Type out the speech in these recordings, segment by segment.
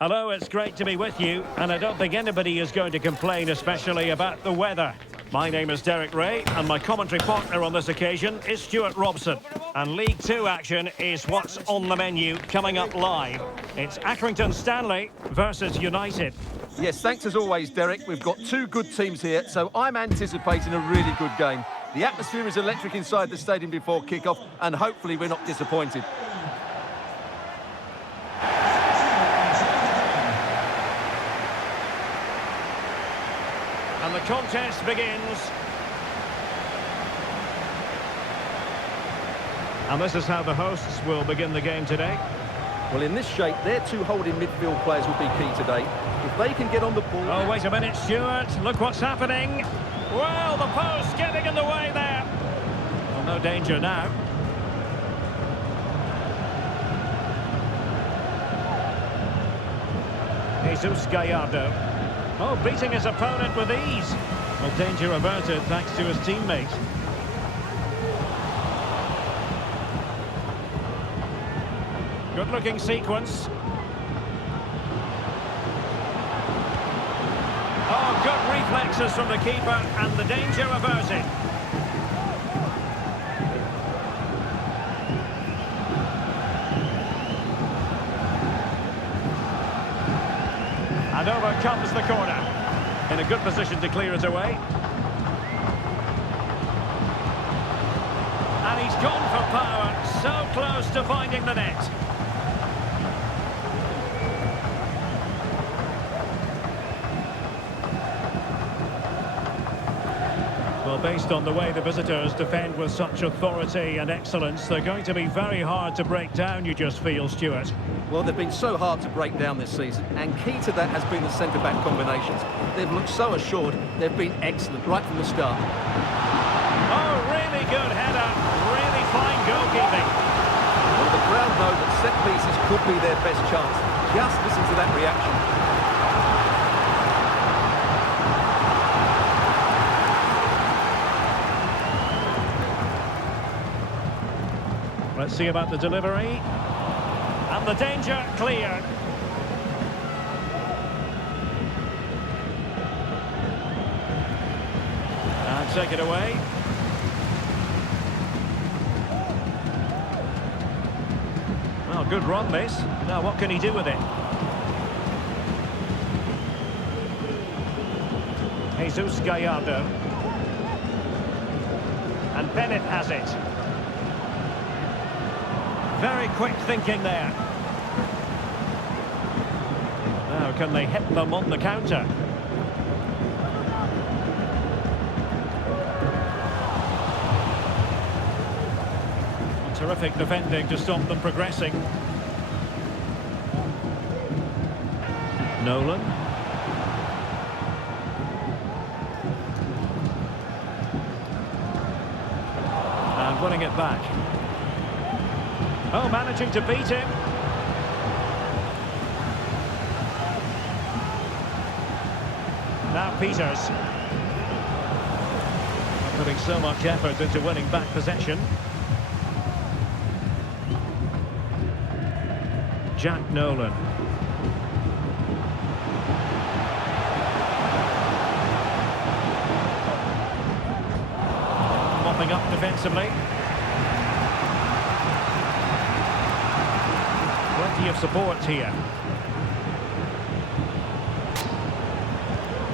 Hello, it's great to be with you, and I don't think anybody is going to complain, especially about the weather. My name is Derek Ray, and my commentary partner on this occasion is Stuart Robson. And League Two action is what's on the menu coming up live. It's Accrington Stanley versus United. Yes, thanks as always, Derek. We've got two good teams here, so I'm anticipating a really good game. The atmosphere is electric inside the stadium before kick-off, and hopefully we're not disappointed. And the contest begins. And this is how the hosts will begin the game today. Well, in this shape, their two holding midfield players will be key today. If they can get on the ball... Oh, wait a minute, Stuart. Look what's happening. Well, the post getting in the way there. Well, no danger now. Jesus Gallardo. Oh, beating his opponent with ease. Well, danger averted thanks to his teammate. Good-looking sequence. Oh, good reflexes from the keeper, and the danger averted. And over comes the corner. In a good position to clear it away. And he's gone for power, so close to finding the net. Well, based on the way the visitors defend with such authority and excellence, they're going to be very hard to break down, you just feel, Stuart. Well, they've been so hard to break down this season, and key to that has been the centre-back combinations. They've looked so assured, they've been excellent right from the start. Oh, really good header, really fine goalkeeping. Well, the crowd know that set pieces could be their best chance. Just listen to that reaction. Let's see about the delivery. And the danger cleared. And take it away. Well, good run this. Now what can he do with it? Jesus Gallardo. And Bennett has it. Very quick thinking there. Now, can they hit them on the counter? Terrific defending to stop them progressing. Nolan. And winning it back. Oh, managing to beat him. Now Peters. Putting so much effort into winning back possession. Jack Nolan. Mopping up defensively. Plenty of support here.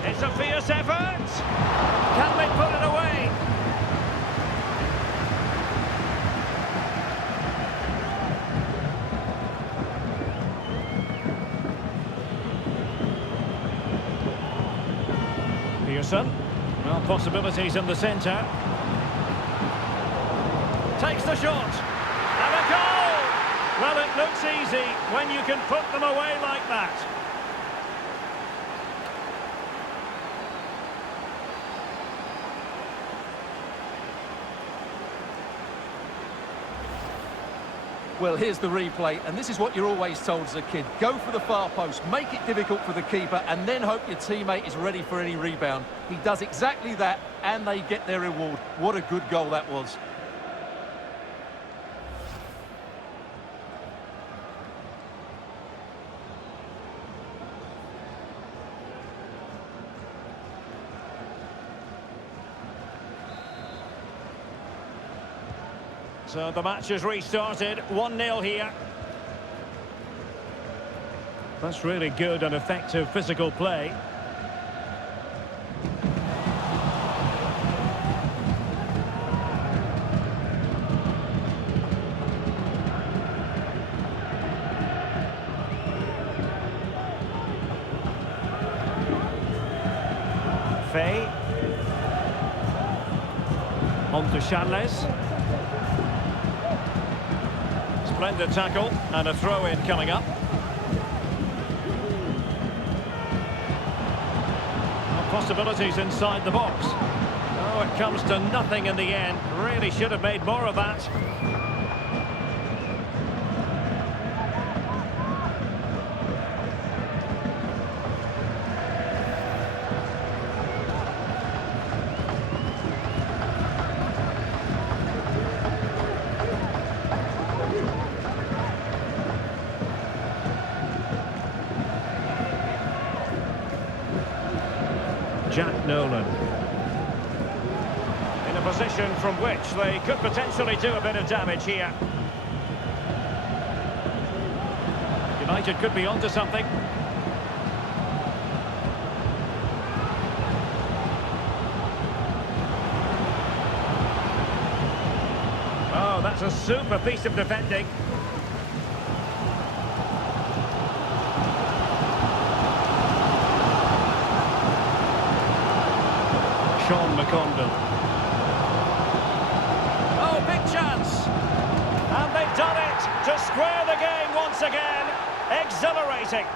It's a fierce effort. Can they put it away? Pearson. Well, possibilities in the centre. Takes the shot. And a goal! Well, it looks easy when you can put them away like that. Well, here's the replay, and this is what you're always told as a kid. Go for the far post, make it difficult for the keeper, and then hope your teammate is ready for any rebound. He does exactly that, and they get their reward. What a good goal that was. So the match has restarted, 1-0 here. That's really good and effective physical play. Fay. On to Charles. Splendid tackle and a throw-in coming up. Possibilities inside the box. Oh, it comes to nothing in the end. Really should have made more of that. Jack Nolan. In a position from which they could potentially do a bit of damage here. United could be onto something. Oh, that's a super piece of defending. Oh, big chance. And they've done it to square the game once again. Exhilarating.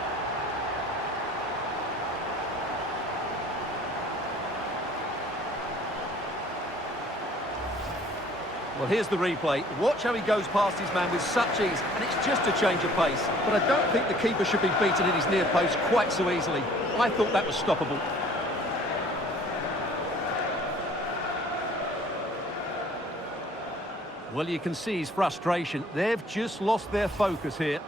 Well, here's the replay. Watch how he goes past his man with such ease, and it's just a change of pace. But I don't think the keeper should be beaten in his near post quite so easily. I thought that was stoppable. Well, you can see his frustration. They've just lost their focus here.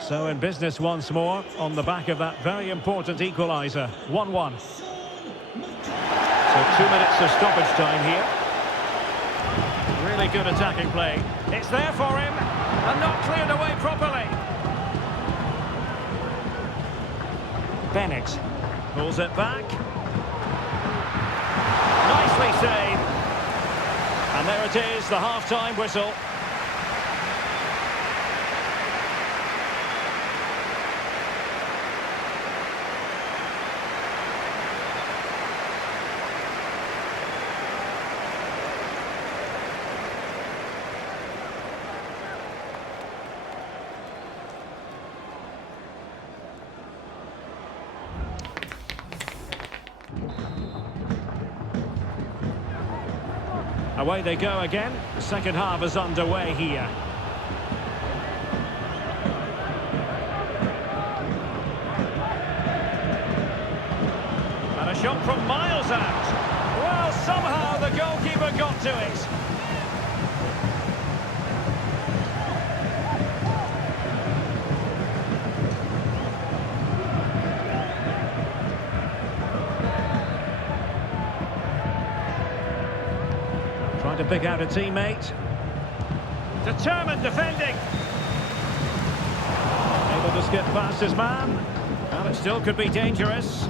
So in business once more on the back of that very important equaliser. 1-1. So 2 minutes of stoppage time here. Really good attacking play. It's there for him and not cleared away properly. Bennett pulls it back. Nicely saved. And there it is, the half-time whistle. Away they go again. The second half is underway here. And a shot from miles out. Well, somehow the goalkeeper got to it. Trying to pick out a teammate. Determined defending. Able to skip past his man. Well, it still could be dangerous.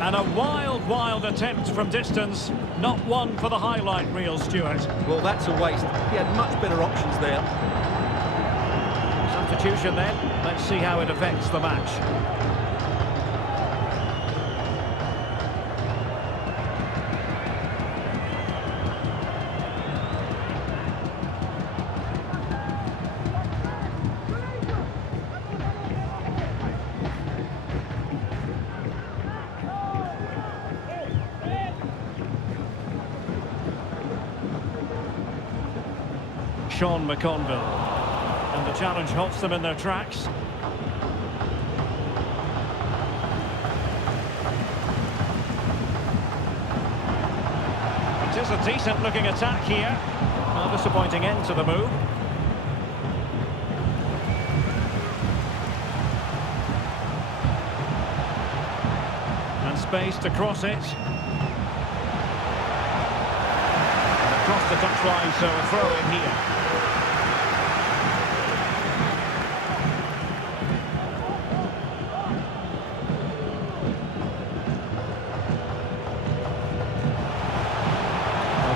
And a wild attempt from distance. Not one for the highlight reel, Stuart. Well, that's a waste. He had much better options there. Substitution then. Let's see how it affects the match. Sean McConville. And the challenge halts them in their tracks. It is a decent looking attack here. A disappointing end to the move. And space to cross it. And across the touchline, so a throw in here.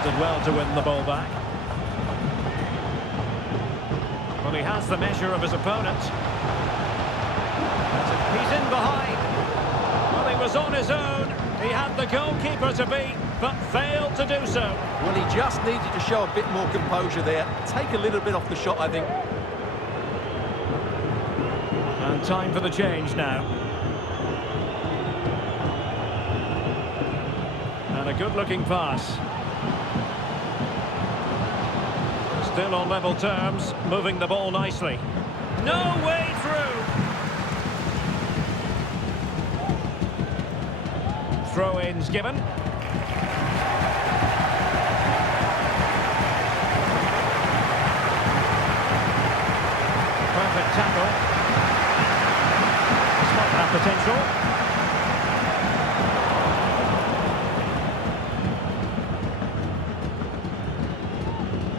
Did well to win the ball back. Well, he has the measure of his opponent. He's in behind. Well, he was on his own. He had the goalkeeper to beat, but failed to do so. Well, he just needed to show a bit more composure there. Take a little bit off the shot, I think. And time for the change now. And a good-looking pass. Still on level terms, moving the ball nicely. No way through! Throw-ins given. Perfect tackle. This might have potential.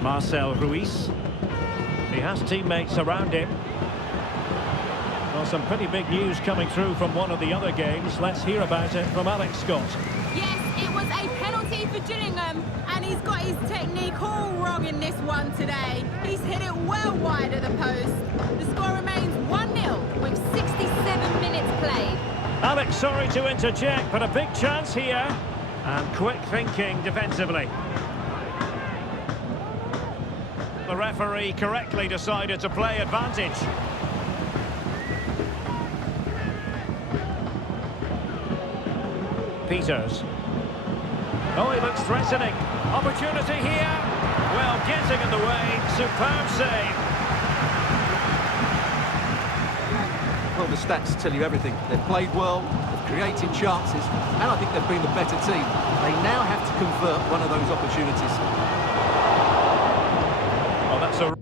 Marcel Ruiz. He has teammates around him. Well, some pretty big news coming through from one of the other games. Let's hear about it from Alex Scott. Yes, it was a penalty for Gillingham, and he's got his technique all wrong in this one today. He's hit it well wide of the post. The score remains 1-0 with 67 minutes played. Alex, sorry to interject, but a big chance here. And quick thinking defensively. The referee correctly decided to play advantage. Peters. Oh, he looks threatening. Opportunity here. Well, getting in the way. Superb save. Well, the stats tell you everything. They've played well, they've created chances, and I think they've been the better team. They now have to convert one of those opportunities. Oh, that's a...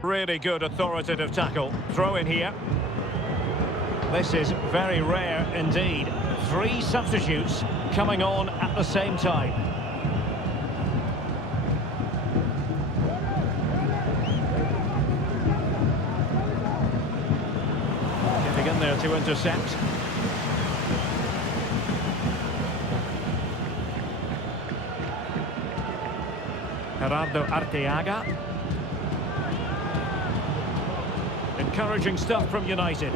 Really good authoritative tackle. Throw in here. This is very rare indeed. 3 substitutes coming on at the same time. Getting in there to intercept. Gerardo Arteaga. Encouraging stuff from United.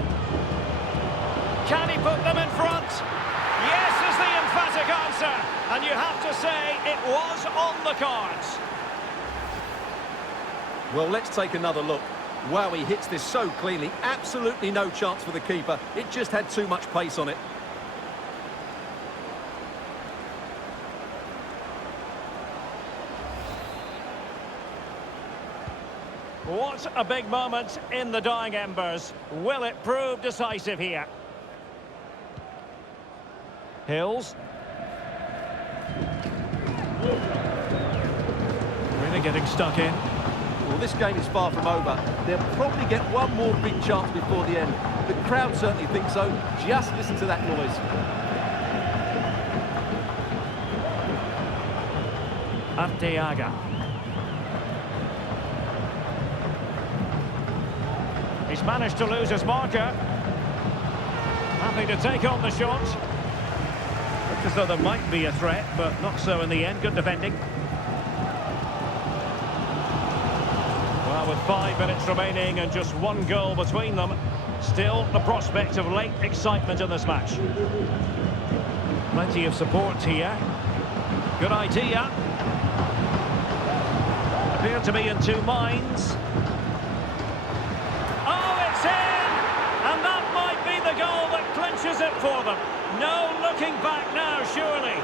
Can he put them in front? Yes is the emphatic answer. And you have to say it was on the cards. Well, let's take another look. Wow, he hits this so cleanly. Absolutely no chance for the keeper. It just had too much pace on it. What a big moment in the dying embers. Will it prove decisive here? Hills. Really getting stuck in. Well, this game is far from over. They'll probably get one more big chance before the end. The crowd certainly think so. Just listen to that noise. Arteaga. He's managed to lose his marker. Happy to take on the shot. Looks as though there might be a threat, but not so in the end. Good defending. Well, with 5 minutes remaining and just 1 goal between them, still the prospect of late excitement in this match. Plenty of support here. Good idea. Appear to be in 2 minds. Oh, it's in! clinches it for them. No looking back now, surely.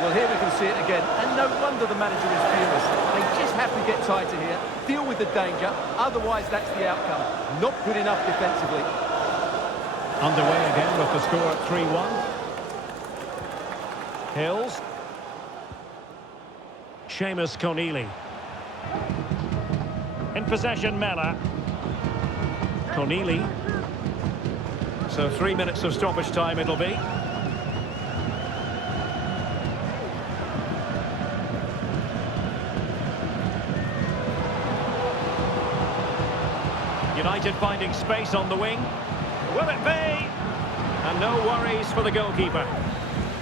Well, here we can see it again, and no wonder the manager is furious. They just have to get tighter here, deal with the danger, otherwise that's the outcome. Not good enough defensively. Underway again with the score at 3-1. Hills. Seamus Conneely. In possession, Mella. Conneely. So 3 minutes of stoppage time it'll be. United finding space on the wing. Will it be? And no worries for the goalkeeper.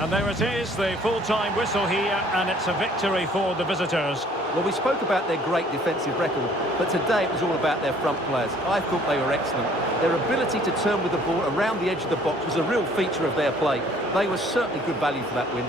And there it is, the full-time whistle here, and it's a victory for the visitors. Well, we spoke about their great defensive record, but today it was all about their front players. I thought they were excellent. Their ability to turn with the ball around the edge of the box was a real feature of their play. They were certainly good value for that win.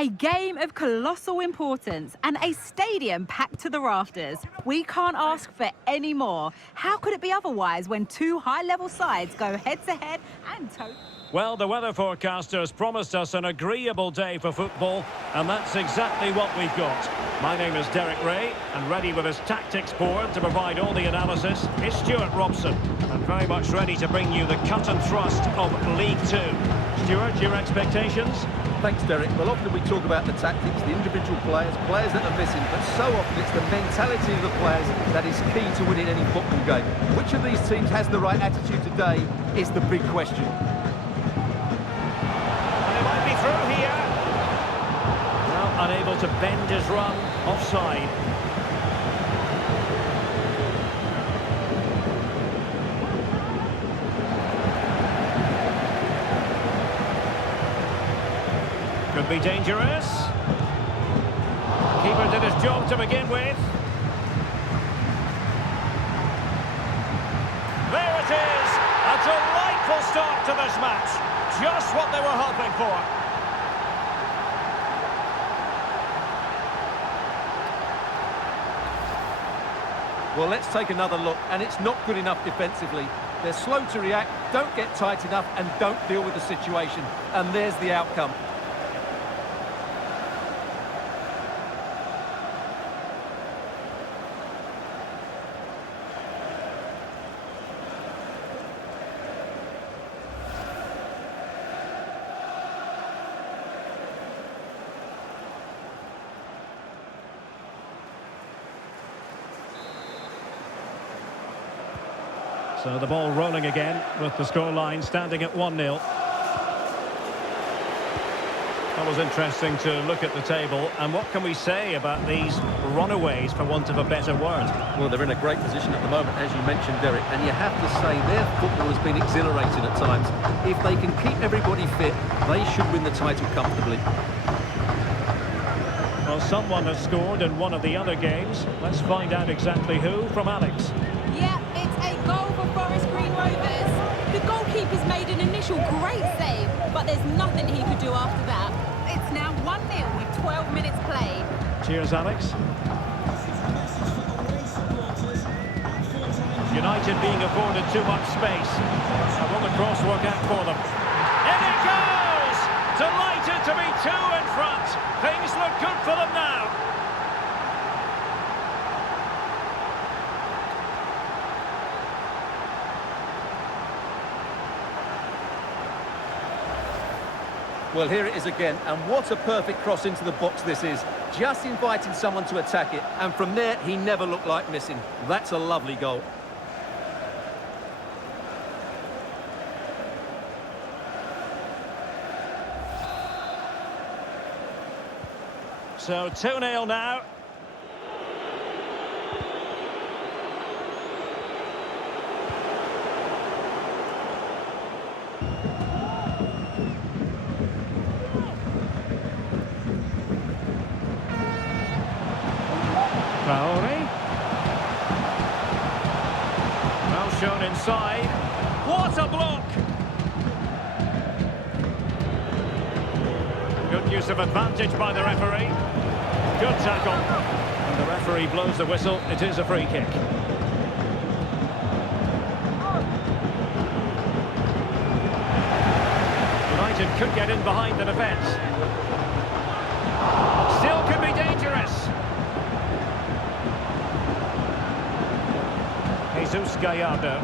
A game of colossal importance and a stadium packed to the rafters. We can't ask for any more. How could it be otherwise when two high-level sides go head-to-head and toe... Well, the weather forecasters promised us an agreeable day for football, and that's exactly what we've got. My name is Derek Ray, and ready with his tactics board to provide all the analysis is Stuart Robson, and very much ready to bring you the cut and thrust of League Two. Stuart, your expectations? Thanks, Derek. Well, often we talk about the tactics, the individual players that are missing, but so often it's the mentality of the players that is key to winning any football game. Which of these teams has the right attitude today is the big question. They might be through here. Well, unable to bend his run, offside. Could be dangerous. Keeper did his job to begin with. There it is! A delightful start to this match. Just what they were hoping for. Well, let's take another look, and it's not good enough defensively. They're slow to react, don't get tight enough, and don't deal with the situation. And there's the outcome. So the ball rolling again with the scoreline standing at 1-0. That was interesting to look at the table. And what can we say about these runaways, for want of a better word? Well, they're in a great position at the moment, as you mentioned, Derek, and you have to say their football has been exhilarating at times. If they can keep everybody fit, they should win the title comfortably. Well, someone has scored in one of the other games. Let's find out exactly who from Alex. Yeah, it's a goal for Forest Green Rovers. The goalkeeper's made an initial great save, but there's nothing he could do after that. It's now 1-0 with 12 minutes played. Cheers, Alex. United being afforded too much space. How will the cross work out for them? In it goes! Delighted to be two in front. Things look good for them now. Well, here it is again, and what a perfect cross into the box this is. Just inviting someone to attack it, and from there, he never looked like missing. That's a lovely goal. So 2-0 now. Well shown inside. What a block! Good use of advantage by the referee. Good tackle. And the referee blows the whistle. It is a free kick. United could get in behind the defence. Still could be dangerous. Jesus Gallardo.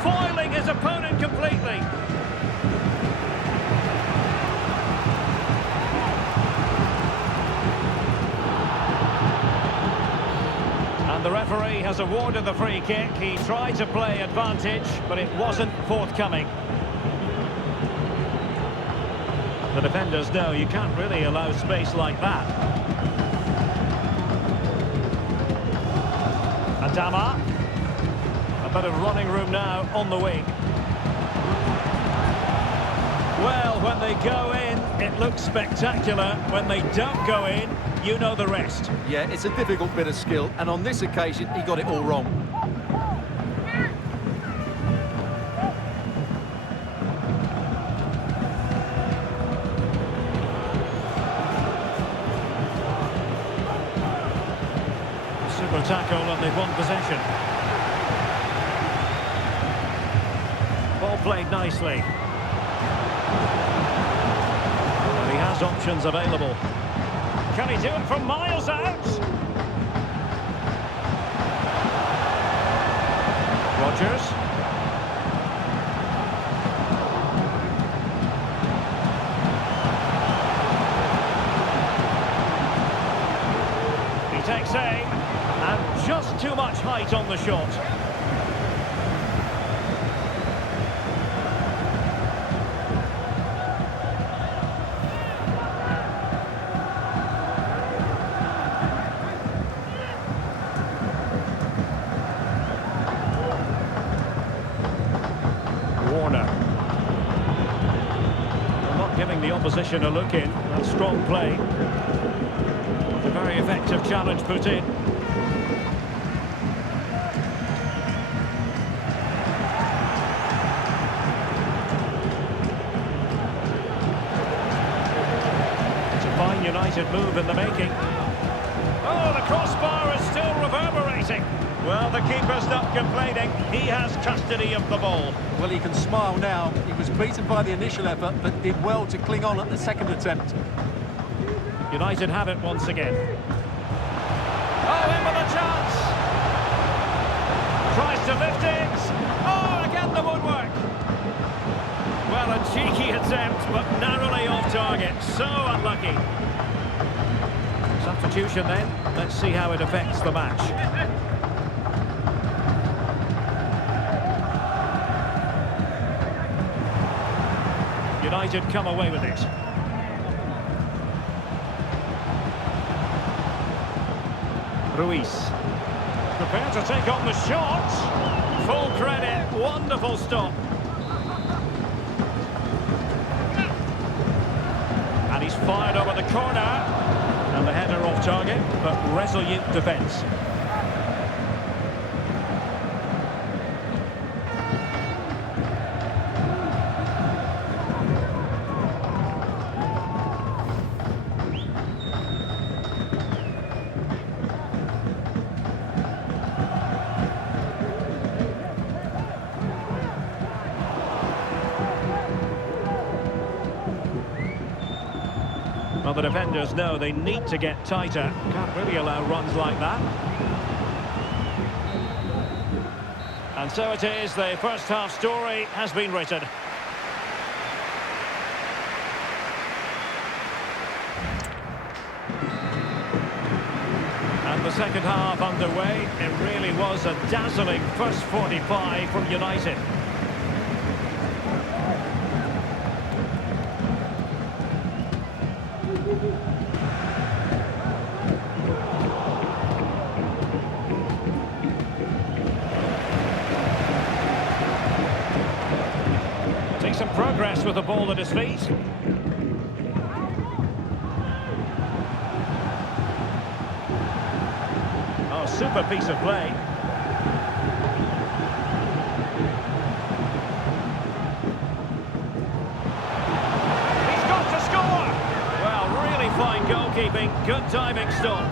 Foiling his opponent completely. And the referee has awarded the free kick. He tried to play advantage, but it wasn't forthcoming. The defenders know you can't really allow space like that. Adama. A bit of running room now on the wing. Well, when they go in, it looks spectacular. When they don't go in, you know the rest. Yeah, it's a difficult bit of skill, and on this occasion, he got it all wrong. Super tackle, and they've won possession. Ball played nicely. And he has options available. Can he do it from miles out? Rodgers. He takes aim, and just too much height on the shot. Giving the opposition a look in. That's strong play. A very effective challenge put in. It's a fine United move in the making. Oh, the crossbar is still reverberating. Well, the keeper's not complaining. He has custody of the ball. Well, he can smile now. He was beaten by the initial effort, but did well to cling on at the second attempt. United have it once again. Oh, in with a chance! Tries to lift it. Oh, again the woodwork. Well, a cheeky attempt, but narrowly off target. So unlucky. Substitution then. Let's see how it affects the match. United come away with it. Ruiz. Prepared to take on the shot. Full credit. Wonderful stop. And he's fired over the corner. And the header off target, but resolute defence. Well, the defenders know they need to get tighter. Can't really allow runs like that. And so it is, the first half story has been written. And the second half underway. It really was a dazzling first 45 from United. with the ball at his feet. Oh, super piece of play. He's got to score! Well, really fine goalkeeping. Good timing stop.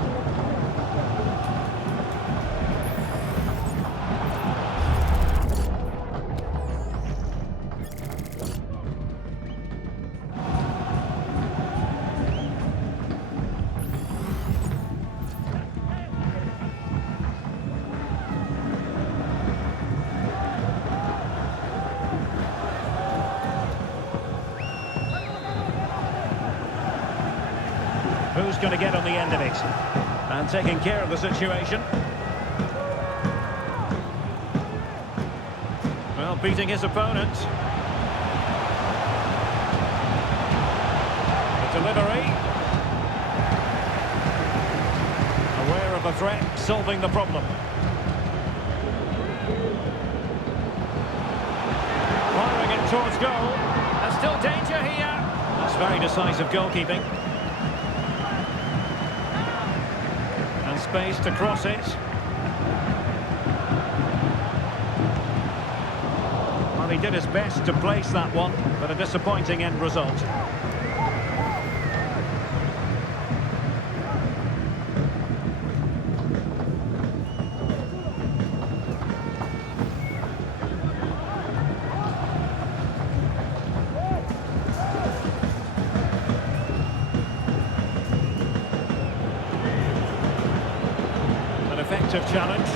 Who's going to get on the end of it? And taking care of the situation. Well, beating his opponent. The delivery. Aware of the threat, solving the problem. Firing it towards goal. There's still danger here. That's very decisive goalkeeping. Space to cross it. Well, he did his best to place that one, but a disappointing end result. Effective challenge.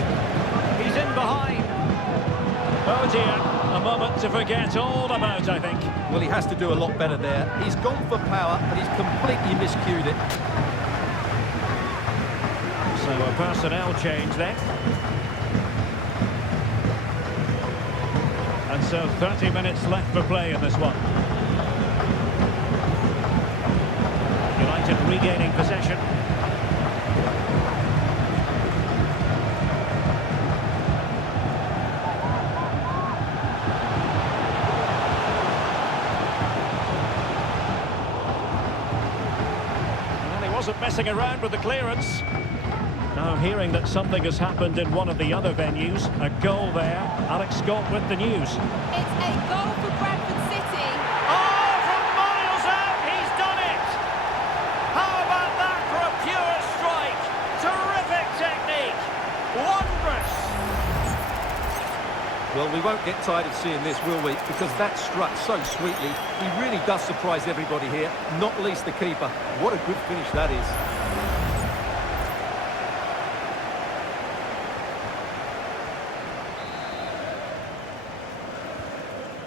He's in behind. Oh dear, a moment to forget all about, I think. Well, he has to do a lot better there. He's gone for power, but he's completely miscued it. So a personnel change then. And so 30 minutes left for play in this one. United regaining possession. Wasn't messing around with the clearance. Now hearing that something has happened in one of the other venues, a goal there. Alex Scott with the news. It's a goal for Bradford City. Oh, from miles out, he's done it! How about that for a pure strike? Terrific technique! Wondrous! Well, we won't get tired of seeing this, will we? Because that struck so sweetly. He really does surprise everybody here, not least the keeper. What a good finish that is.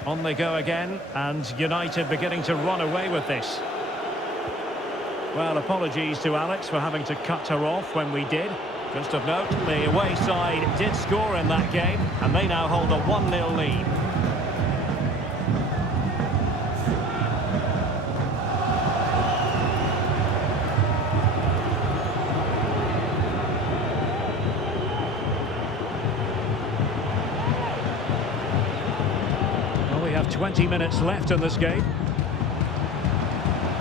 On they go again, and United beginning to run away with this. Well, apologies to Alex for having to cut her off when we did. Just of note, the away side did score in that game, and they now hold a 1-0 lead. Well, we have 20 minutes left in this game.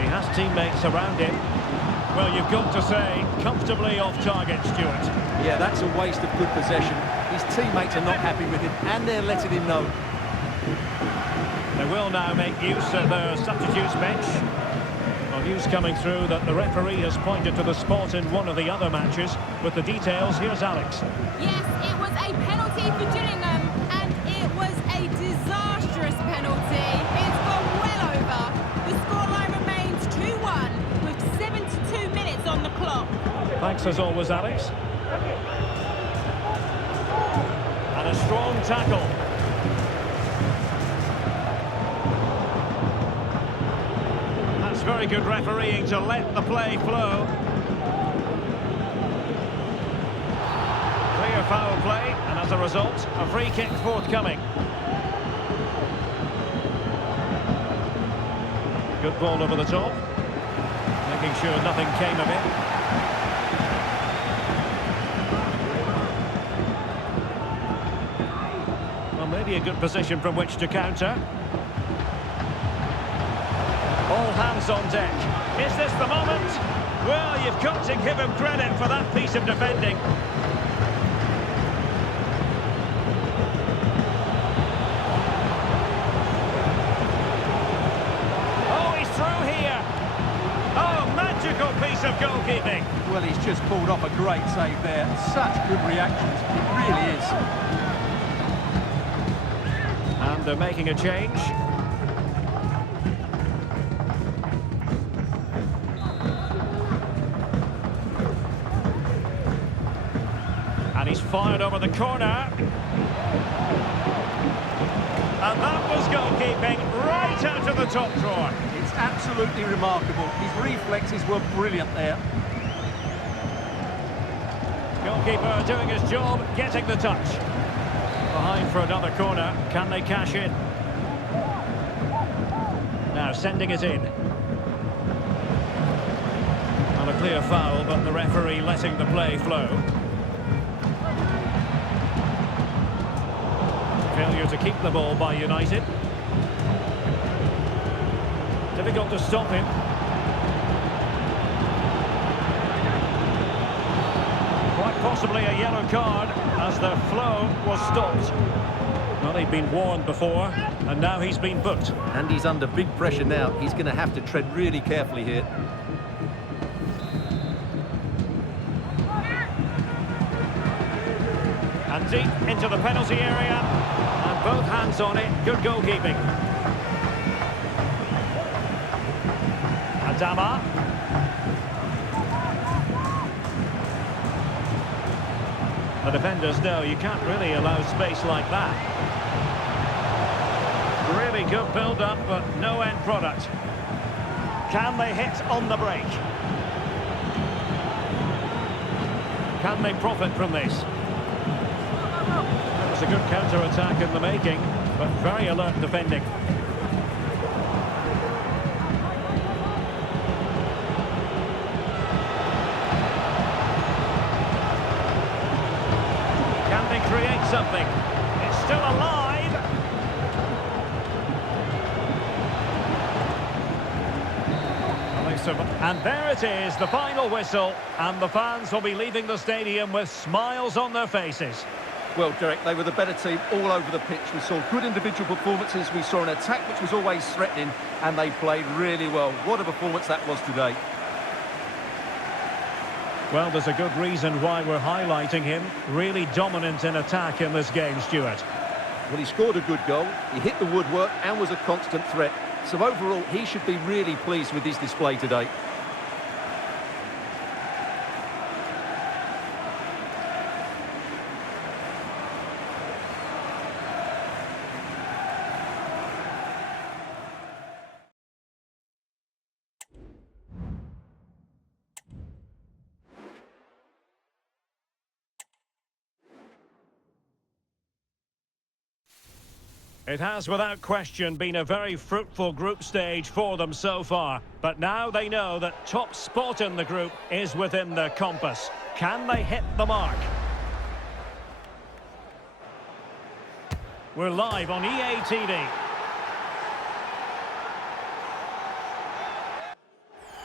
He has teammates around him. Well, you've got to say, comfortably off target, Stuart. Yeah, that's a waste of good possession. His teammates are not happy with him, and they're letting him know. They will now make use of their substitutes bench. Well, news coming through that the referee has pointed to the spot in one of the other matches. With the details, here's Alex. Yes, it was a penalty for Gillingham, and it was a disastrous penalty. It's gone well over. The scoreline remains 2-1 with 72 minutes on the clock. Thanks as always, Alex. And a strong tackle. That's very good refereeing to let the play flow. Clear foul play, and as a result, a free kick forthcoming. Good ball over the top. Making sure nothing came of it. Well, maybe a good position from which to counter. hands on deck. Is this the moment? Well, you've got to give him credit for that piece of defending. Oh, he's through here. Oh, magical piece of goalkeeping. Well, he's just pulled off a great save there. Such good reactions. It really is. And they're making a change. And he's fired over the corner. And that was goalkeeping right out of the top drawer. It's absolutely remarkable. His reflexes were brilliant there. Goalkeeper doing his job, getting the touch. Behind for another corner. Can they cash in? Now sending it in. Not a clear foul, but the referee letting the play flow. Failure to keep the ball by United. Difficult to stop him. Quite possibly a yellow card as the flow was stopped. Well, he'd been warned before, and now he's been booked. And he's under big pressure now. He's going to have to tread really carefully here. And deep into the penalty area. And both hands on it. Good goalkeeping. Adama. The defenders know you can't really allow space like that. Really good build-up, but no end product. Can they hit on the break? Can they profit from this? It was a good counter-attack in the making, but very alert defending. Can they create something? It's still alive. And there it is, the final whistle, and the fans will be leaving the stadium with smiles on their faces. Well, Derek, they were the better team all over the pitch. We saw good individual performances, we saw an attack which was always threatening, and they played really well. What a performance that was today. Well, there's a good reason why we're highlighting him. Really dominant in attack in this game, Stuart. Well, he scored a good goal, he hit the woodwork and was a constant threat. So overall, he should be really pleased with his display today. It has, without question, been a very fruitful group stage for them so far. But now they know that top spot in the group is within their compass. Can they hit the mark? We're live on EA TV.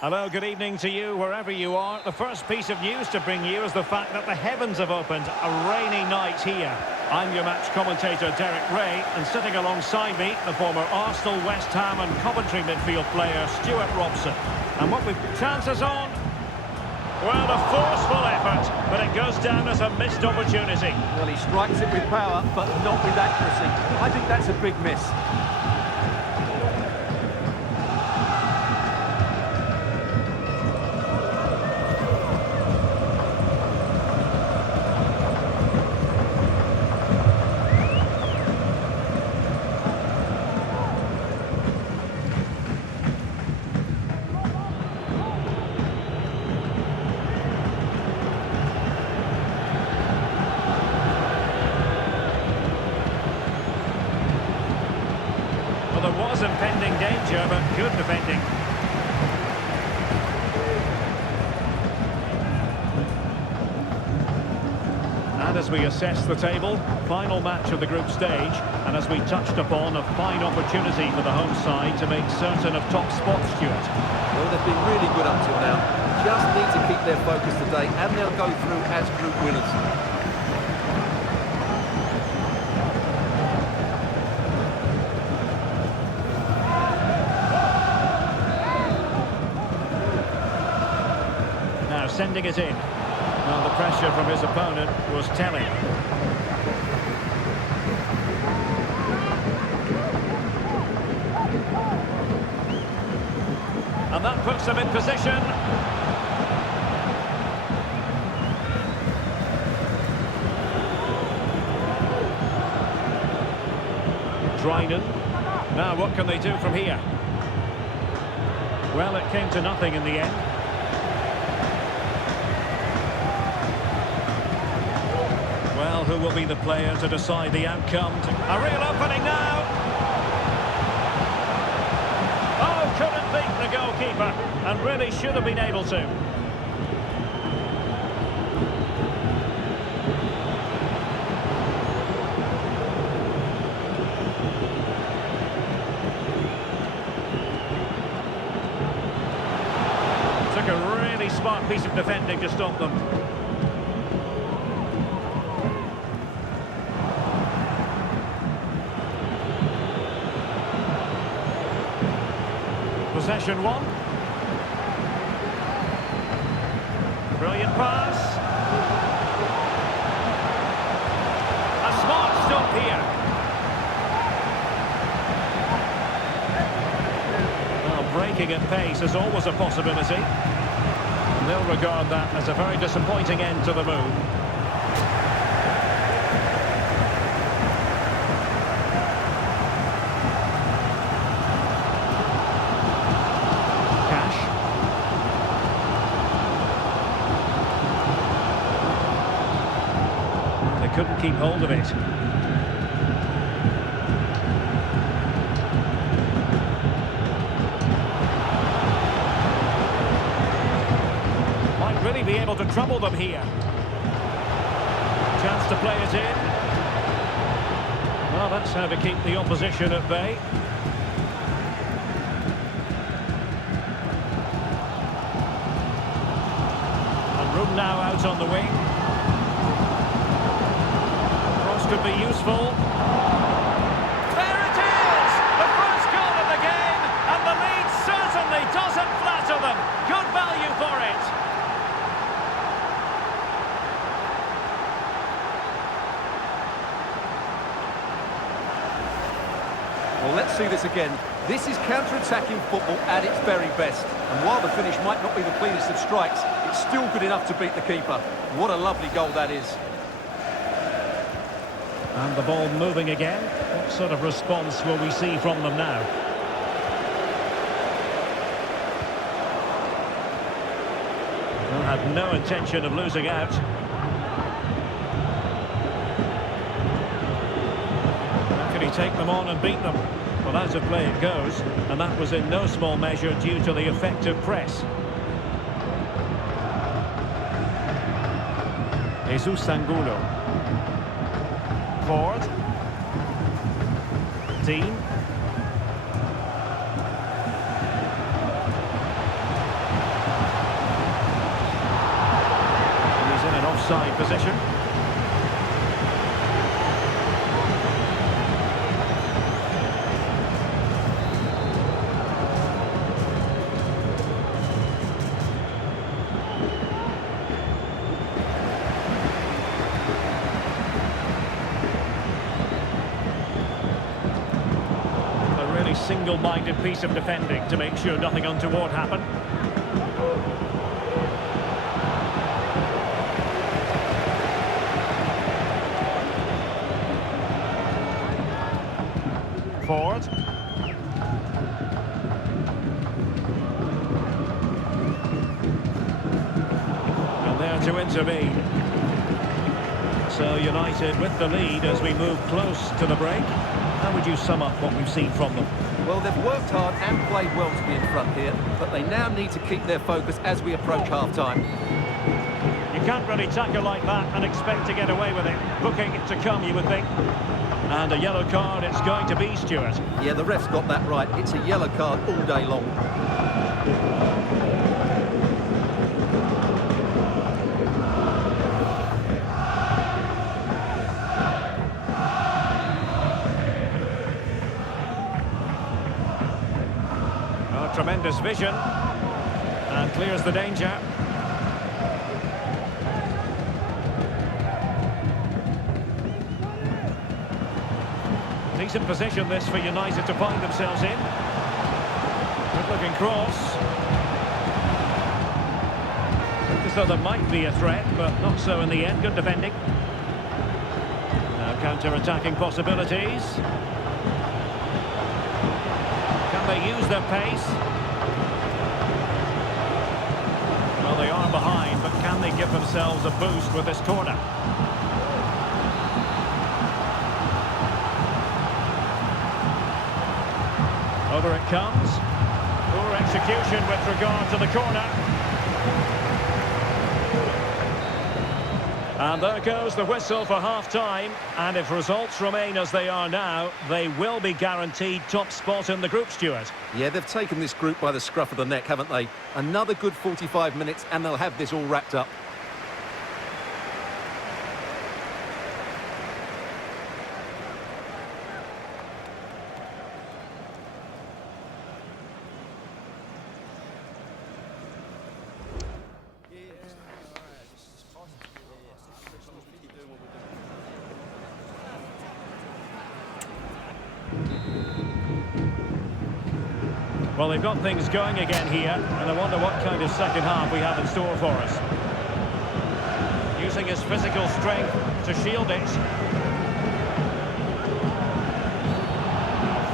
Hello, good evening to you wherever you are. The first piece of news to bring you is the fact that the heavens have opened. A rainy night here. I'm your match commentator, Derek Ray, and sitting alongside me, the former Arsenal, West Ham and Coventry midfield player, Stuart Robson. And what we've chances on? Well, a forceful effort, but it goes down as a missed opportunity. Well, he strikes it with power, but not with accuracy. I think that's a big miss. There was impending danger, but good defending. And as we assess the table, final match of the group stage, and as we touched upon, a fine opportunity for the home side to make certain of top spots, Stuart. Well, they've been really good up till now. Just need to keep their focus today, and they'll go through as group winners. Now sending it in. Well, the pressure from his opponent was telling. And that puts them in position. Dryden. Now what can they do from here? Well, it came to nothing in the end. Well, who will be the player to decide the outcome? A real opening now. Oh, couldn't beat the goalkeeper, and really should have been able to. Took a really smart piece of defending to stop them. Possession one. Brilliant pass. A smart stop here. Well, breaking at pace is always a possibility. And they'll regard that as a very disappointing end to the move. Couldn't keep hold of it. Might really be able to trouble them here. Chance to play it in. Well, that's how to keep the opposition at bay. And room now out on the wing. Could be useful. There it is! The first goal of the game, and the lead certainly doesn't flatter them. Good value for it. Well, let's see this again. This is counter-attacking football at its very best. And while the finish might not be the cleanest of strikes, it's still good enough to beat the keeper. What a lovely goal that is. And the ball moving again. What sort of response will we see from them now? Well, had no intention of losing out. How can he take them on and beat them? Well, out of play it goes, and that was in no small measure due to the effective press. Jesus Angulo. Ford. Dean. He's in an offside position. Single-minded piece of defending to make sure nothing untoward happened. Ford. And there to intervene. So United with the lead as we move close to the break. How would you sum up what we've seen from them? Well, they've worked hard and played well to be in front here, but they now need to keep their focus as we approach half-time. You You can't really tackle like that and expect to get away with it. Booking to come, you would think. And a yellow card it's going to be, Stuart. Yeah, the ref's got that right. It's a yellow card all day long. Oh, tremendous vision. And clears the danger. Decent position this for United to find themselves in. Good looking cross. As though there might be a threat, but not so in the end. Good defending. Now counter-attacking possibilities. Can they use their pace? Well, they are behind, but can they give themselves a boost with this corner? Over it comes. Poor execution with regard to the corner. And there goes the whistle for half-time. And if results remain as they are now, they will be guaranteed top spot in the group, Stuart. Yeah, they've taken this group by the scruff of the neck, haven't they? Another good 45 minutes and they'll have this all wrapped up. Well, they've got things going again here, and I wonder what kind of second half we have in store for us. Using his physical strength to shield it.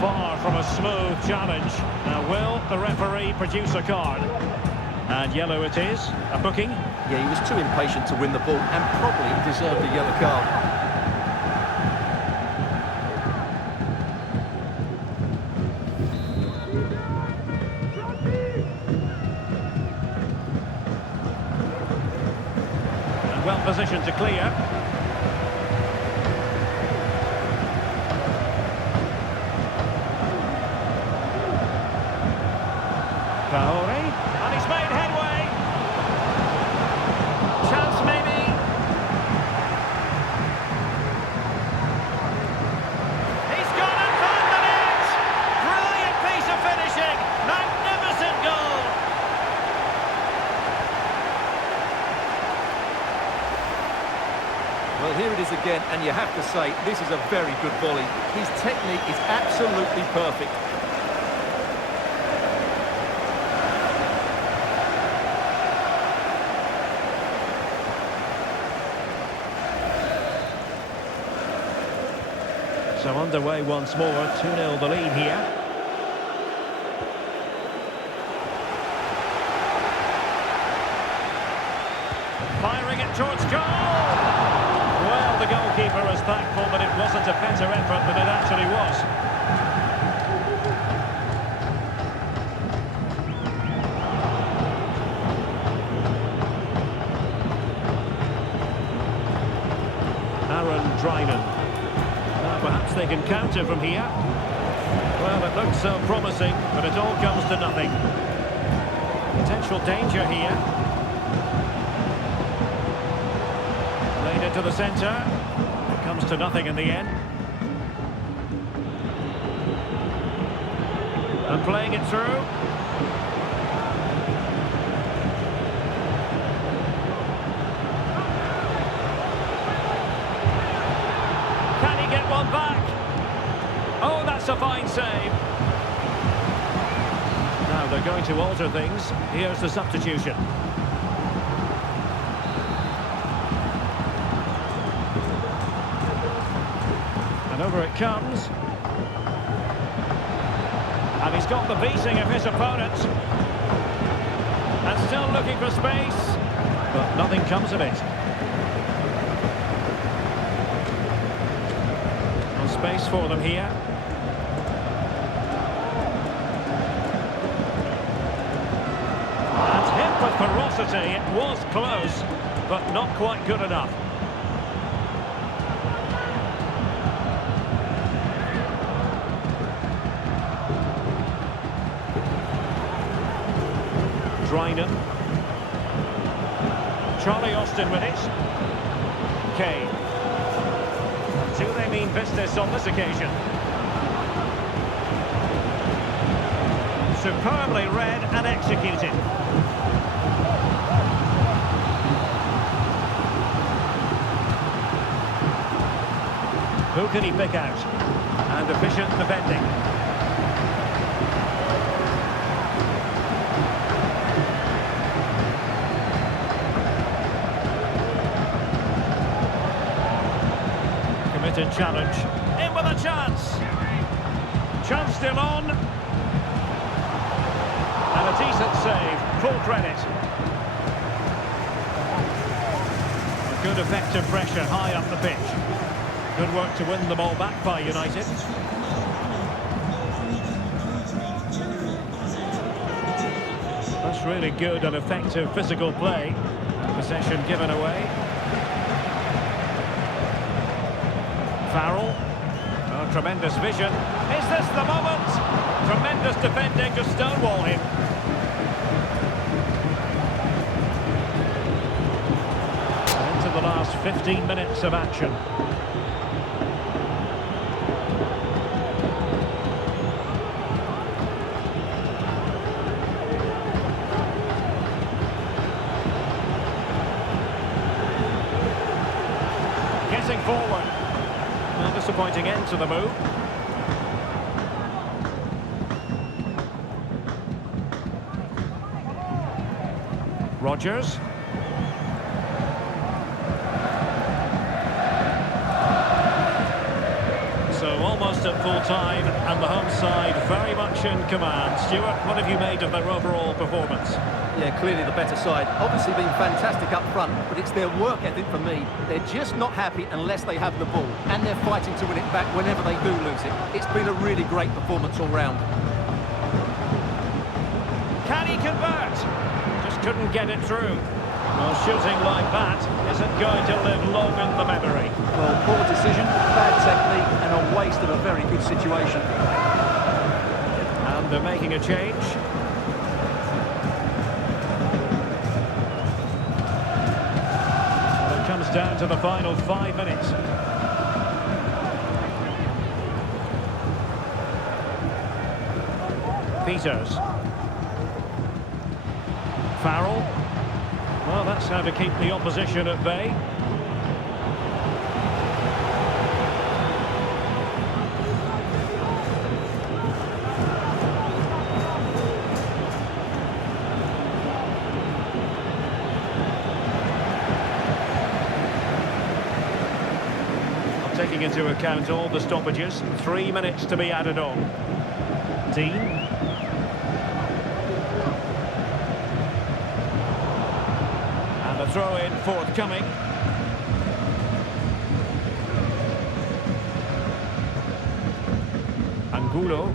Far from a smooth challenge. Now, will the referee produce a card? And yellow it is. A booking. Yeah, he was too impatient to win the ball and probably deserved a yellow card. Well positioned to clear. Traore, and he's made headway. Chance maybe. He's gone and found the net. Brilliant piece of finishing. Magnificent goal. Well, here it is again, and you have to say, this is a very good volley. His technique is absolutely perfect. So underway once more, 2-0 the lead here. Firing it towards goal! Well, the goalkeeper is thankful that it wasn't a better effort than it actually was. Aaron Drynan. Perhaps they can counter from here. Well, it looks so promising, but it all comes to nothing. Potential danger here. Played into the centre. It comes to nothing in the end. And playing it through. Can he get one back? Oh, that's a fine save. Now they're going to alter things. Here's the substitution. And over it comes. And he's got the beating of his opponent. And still looking for space. But nothing comes of it. No space for them here. And hit with ferocity. It was close. but not quite good enough. Drinan. Charlie Austin with it. Kane. Do they mean business on this occasion? Superbly read and executed. Who can he pick out? And efficient defending. Committed challenge. In with a chance. Chance still on. And a decent save. Full credit. Good effective pressure high up the pitch. Good work to win the ball back by United. That's really good and effective physical play. Possession given away. Farrell. Oh, tremendous vision. Is this the moment? Tremendous defending to stonewall him. Into the last 15 minutes of action. Getting forward. A disappointing end to the move. Rodgers. So almost at full time, and the home side very much in command. Stuart, what have you made of their overall performance? Yeah, clearly the better side. Obviously been fantastic up front, but it's their work ethic for me. They're just not happy unless they have the ball, and they're fighting to win it back whenever they do lose it. It's been a really great performance all round. Can he convert? Just couldn't get it through. Well, shooting like that isn't going to live long in the memory. Well, poor decision, bad technique, and a waste of a very good situation. And they're making a change. Well, it comes down to the final 5 minutes. Peters. Farrell. Well, that's how to keep the opposition at bay. Taking into account all the stoppages, 3 minutes to be added on. Dean. And a throw-in forthcoming. Angulo.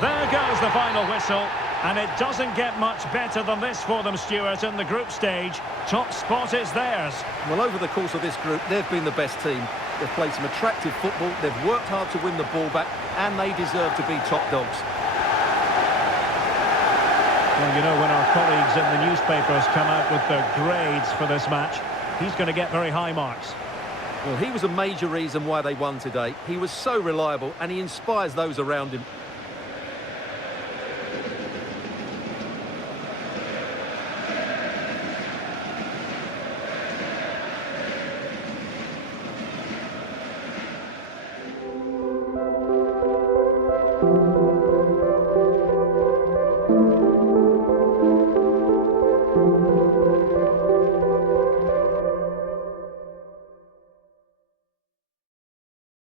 There goes the final whistle. And it doesn't get much better than this for them, Stuart, in the group stage. Top spot is theirs. Well, over the course of this group, they've been the best team. They've played some attractive football, they've worked hard to win the ball back, and they deserve to be top dogs. Well, you know, when our colleagues in the newspapers come out with their grades for this match, he's going to get very high marks. Well, he was a major reason why they won today. He was so reliable, and he inspires those around him.